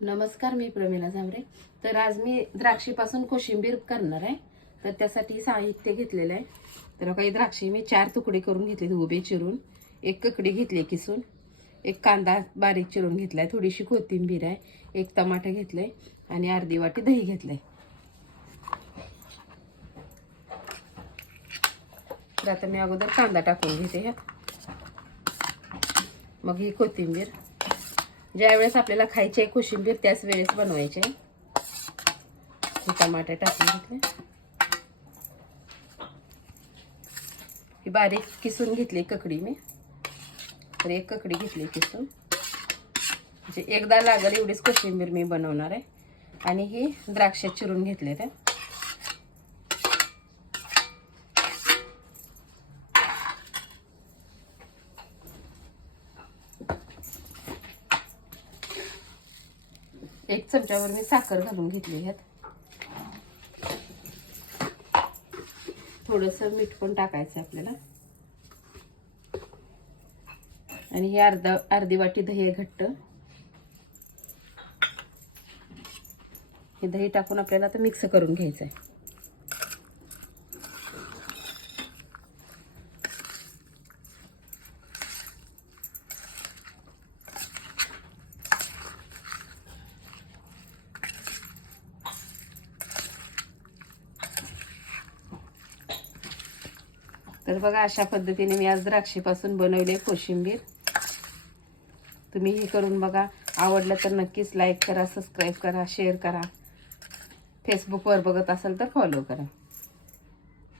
नमस्कार मी प्रमिला झांबरे. तर आज मी द्राक्षीपासून कोशिंबीर करणार आहे. तर त्यासाठी साहित्य घेतलेलं आहे. तर काही द्राक्षे मी चार तुकडे करून घेतले उभे चिरून. एक ककडी घेतली किसून. एक कांदा बारीक चिरून घेतला आहे थोडीशी कोथिंबीर आहे. एक टमाटे घेतलं आहे आणि अर्धी वाटी दही घेतलं तर आता मी अगोदर कांदा टाकून घेते. ह्यात मग ही कोथिंबीर. ज्या वेळेस आपल्याला खायची आहे कोशिंबीर त्याच वेळेस बनवायचे हे टमाटर टाकून घेतले ही बारीक किसून घेतली ककडी मी. तर एक ककडी घेतली किसून. म्हणजे एकदा लागेल एवढीच कोशिंबीर मी बनवणार आहे. आणि ही द्राक्ष चिरून घेतले त्या एक चमच्यावर मी साखर घालून घेतली ह्यात. थोडस मीठ पण टाकायचं आपल्याला. आणि ही अर्धा अर्धी वाटी दही आहे घट्ट. हे दही टाकून आपल्याला आता मिक्स करून घ्यायचं आहे तर बघा अशा पद्धतीने मी आज द्राक्षेपासून बनवले कोशिंबीर. तुम्ही हे करून बघा. आवडलं तर नक्कीच लाईक करा सबस्क्राईब करा शेअर करा. फेसबुकवर बघत असाल तर फॉलो करा.